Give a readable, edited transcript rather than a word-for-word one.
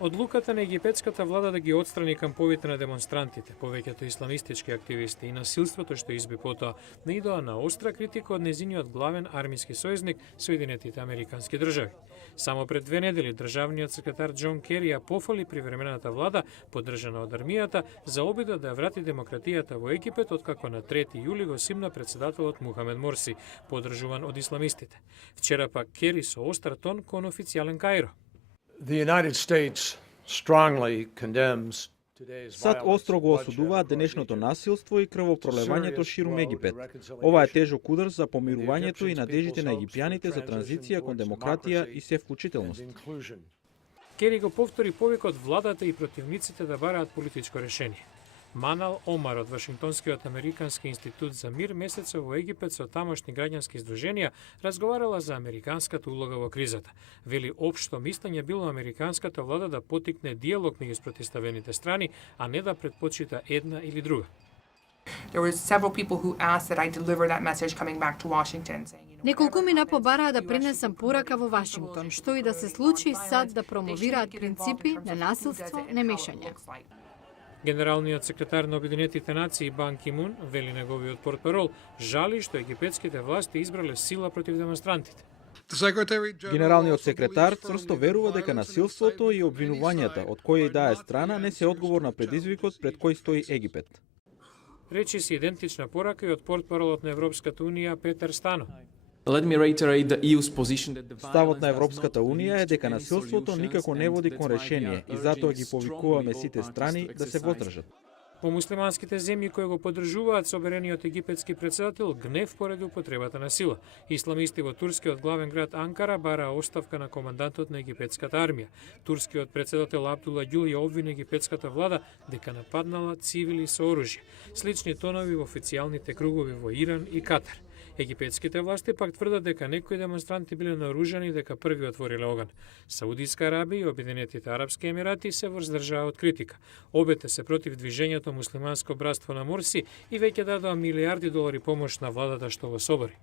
Одлуката на египетската влада да ги отстрани камповите на демонстрантите, повеќето исламистички активисти и насилството што изби потоа, наидоа на остра критика од незиниот главен армиски сојузник Соединетите Американски држави. Само пред 2 недели државниот секретар Џон Кери ја пофали привремената влада, поддржана од армијата, за обидот да ја врати демократијата во Египет, откако на 3 јули го симна председателот Мухамед Морси, поддржуван од исламистите. Вчера пак Кери со остар тон кон официјален Каиро. The United States strongly condemns САД остро го осудуваат денешното насилство и крвопролевањето ширум Египет. Ова е тежок удар за помирувањето и надежите на египјаните за транзиција кон демократија и севклучителност. Кери го повтори повикот владата и противниците да бараат политичко решение. Манал Омар од Вашингтонскиот Американски институт за мир месецот во Египет со тамошни граѓански издруженија разговарала за американската улога во кризата. Вели општо мислење било американската влада да потикне диалог меѓу спротивставените страни, а не да предпочита една или друга. There were several people who asked that I deliver that message coming back to Washington saying, Неколку мина побараа да пренесам порака во Вашингтон, што и да се случи САД да промовираат принципи на насилство, немешање. Генералниот секретар на Обединетите нации Бан Ки Мун, вели неговиот портпарол, жали што египетските власти избрале сила против демонстрантите. Генералниот секретар црсто верува дека насилството и обвинувањата од која и да е страна не се одговор на предизвикот пред кој стои Египет. Речи се идентична порака и од портпаролот на Европската унија Петер Стано. Ставот на Европската унија е дека насилството никако не води кон решение и затоа ги повикуваме сите страни да се воздржат. По муслиманските земји кои го поддржуваат соберениот египетски председател гнев поради употребата на сила. Исламисти во турскиот главен град Анкара бараа оставка на командантот на египетската армија. Турскиот председател Абдула Ѓул ја обвини египетската влада дека нападнала цивили со оружје. Слични тонови во официјалните кругови во Иран и Катар. Египетските власти пак тврдат дека некои демонстранти биле наоружани дека први отвориле оган. Саудиска Арабија и Обединетите арапски емирати се воздржаа од критика. Обете се против движењето Муслиманско братство на Морси и веќе дадоа милиарди долари помош на владата што го собори.